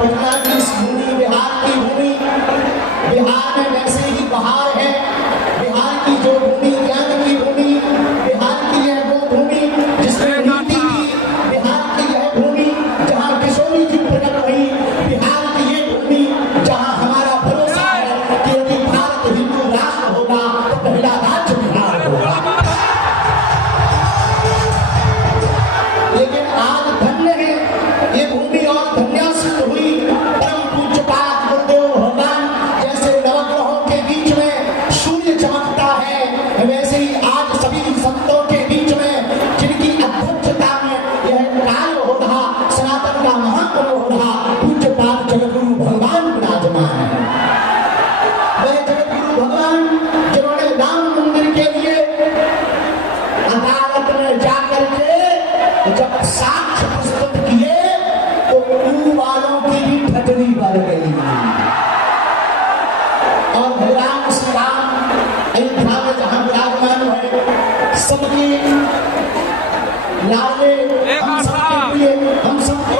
पटना की इस भूमि, बिहार की भूमि, बिहार में वैसे ही बहार है। बिहार की जो भूमि, ज्ञान की भूमि, बिहार की यह वो भूमि जिसमें नीति की, बिहार की यह भूमि जहाँ किशोरी जी प्रकट हुई, बिहार की ये भूमि जहाँ हमारा भरोसा है कि यदि भारत हिंदू राष्ट्र होगा तो पहला राज्य बिहार होगा। लेकिन आज धन्य है ये भूमि और धन्यासित हुई परम पूज्यपाद गुरुदेव भगवान जैसे नवग्रहों के बीच में सूर्य चमकता है, वैसे ही आज सभी संतों के बीच में जिनकी अध्यक्षता में यह कार्य हो रहा, सनातन का महाकुंभ हो रहा, पूज्यपाद जगतगुरु भगवान विराजमान है। वह जगतगुरु भगवान जिन्होंने राम मंदिर के लिए अदालत में जाकर के जब साक्ष्य प्रस्तुत किए तो ऊ वालों की भी ठटनी बढ़ गई और भगवान श्री राम अयोध्या में जहां विराजमान है, सबकी लाले हम सबके लिए, हम सबके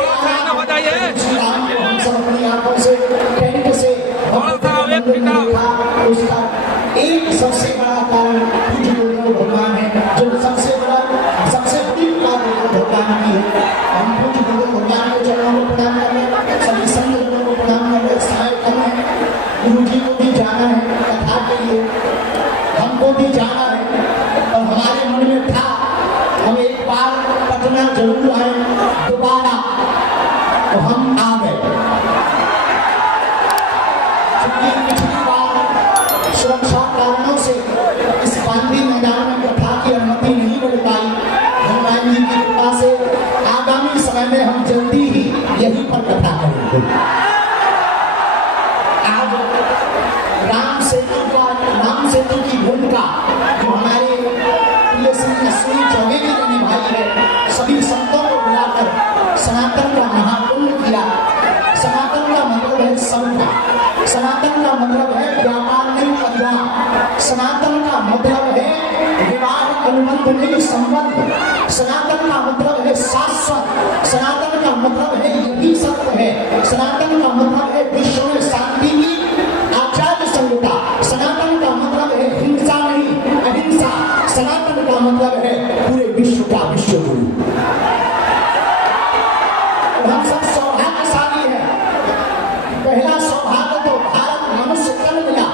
श्री राम को हम सब अपनी आंखों से टेंट से देखा। उसका एक सबसे बड़ा कारण पूज्य गुरुदेव भगवान है, जो सबसे बड़ी भगवान की है। हम पूज्य गुरुदेव भगवान के चरणों को प्रणाम कर रहे, सभी संतों को प्रणाम कर रहे, सहाय कर रहे। गुरु जी को भी जाना है कथा के लिए, हमको भी जाना है और हमारे मन में था हम एक बार पटना जरूर आए, दोबारा तो हम आ गए। पिछली बार सुरक्षा कारणों से इस गांधी मैदान में कथा की अनुमति नहीं मिल पाई। हनुमान जी की कृपा से आगामी समय में हम जल्दी ही यहीं पर कथा करेंगे। आज राम सेतु की भूमिका जो हमारे प्रिय श्री अश्विनी चौबे जी ने निभाई है, सभी संतों को बुलाकर सनातन का महाकुंभ किया। सनातन का मतलब है सबका, सनातन का मतलब है व्यापार नहीं परिवार, सनातन का मतलब है विवाह अनुबंध नहीं संबंध, सनातन का मतलब है शाश्वत, सनातन का मतलब है यही सत्य है, सनातन का मतलब है विश्व में शांति की आचार्य संहिता, सनातन का मतलब है हिंसा नहीं अहिंसा, सनातन का मतलब है पूरे विश्व का विश्व गुरु। हम सब सौभाग्यशाली है। पहला सौभाग्य तो भारत मनुष्य तन मिला,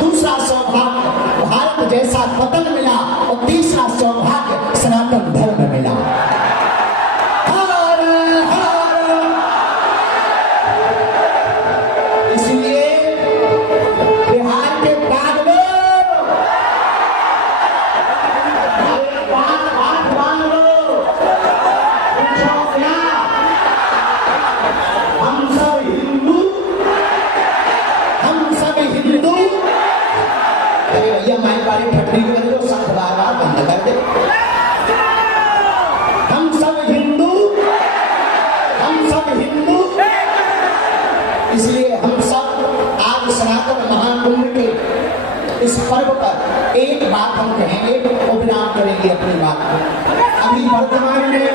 दूसरा सौभाग्य भारत जैसा वतन मिला और तीसरा सौभाग्य सनातन धर्म मिला। इसलिए बिहार के बाग लो, बाग लो, हम सब हिंदू, हम सब हिंदू। भैया माई बारी ठटनी कर दो, सब बार बंद कर दे। हम सब हिंदू, हम सब हिंदू। इसलिए हम सब आज सनातन महाकुंभ के इस पर्व पर एक बात हम कहेंगे और विराम करेंगे अपनी बात को। अभी वर्तमान में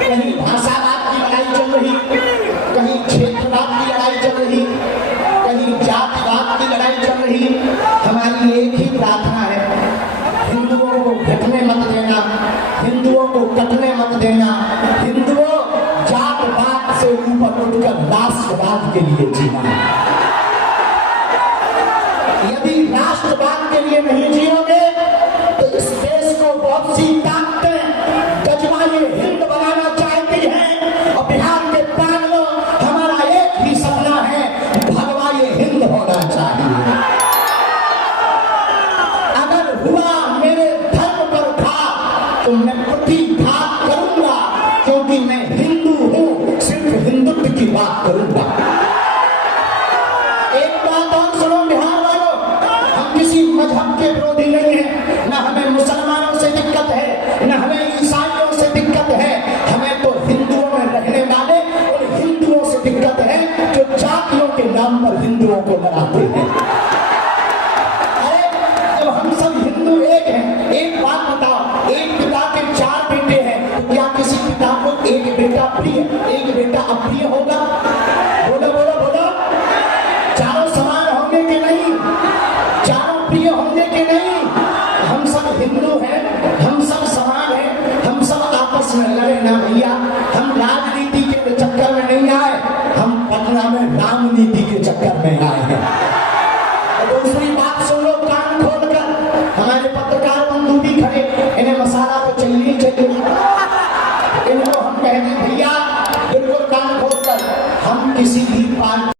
कहीं भाषावाद की लड़ाई चल रही, कहीं क्षेत्रवाद की लड़ाई चल रही, कहीं जातिवाद की लड़ाई चल रही। हमारी एक ही प्रार्थना है, हिंदुओं को घटने मत देना, हिंदुओं को कटने मत देना। हिंदुओं जातवाद से ऊपर उठकर राष्ट्रवाद के लिए जीना। यदि राष्ट्रवाद के लिए नहीं जियोगे तो इस देश को बहुत सी ताकतें गजवा ये हिंद बनाना चाहती हैं और बिहार के पागलों हमारा एक ही सपना है, भगवा ये हिंद होना चाहिए। अगर हुआ मेरे धर्म पर घात तो मैं प्रतिघात करूंगा, क्योंकि मैं हिंदू हूं, सिर्फ हिंदुत्व की बात करूंगा। एक बात और सुनो बिहार वालों, हम किसी मजहब के विरोधी नहीं है, न हमें मुसलमानों से दिक्कत है, न हमें ईसाइयों से दिक्कत है। हमें तो हिंदुओं में रहने वाले और हिंदुओं से दिक्कत है जो जातियों के नाम पर हिंदुओं को लड़ाते हैं। अरे जब हम सब हिंदू एक हैं, एक बात बताओ, एक पिता के 4 बेटे हैं, तो क्या किसी पिता को एक बेटा अप्रिय, एक बेटा अप्रिय होगा? बोलो बोलो बोलो। चारों समान होंगे कि नहीं? चारों प्रिय होंगे कि नहीं? हम सब हिंदू हैं, हम सब समान हैं, हम सब आपस में लड़े ना भैया। हम राजनीति के चक्कर में नहीं आए, हम पटना में रामनीति के चक्कर में आए हैं। और दूसरी बात सुनो कान खोलकर, हमारे पत्रकार बंधु भी खड़े, इन्हें मसाला तो चाहिए ही चाहिए। इनको हम कहेंगे भैया बिल्कुल कान खोलकर, हम किसी भी पार्टी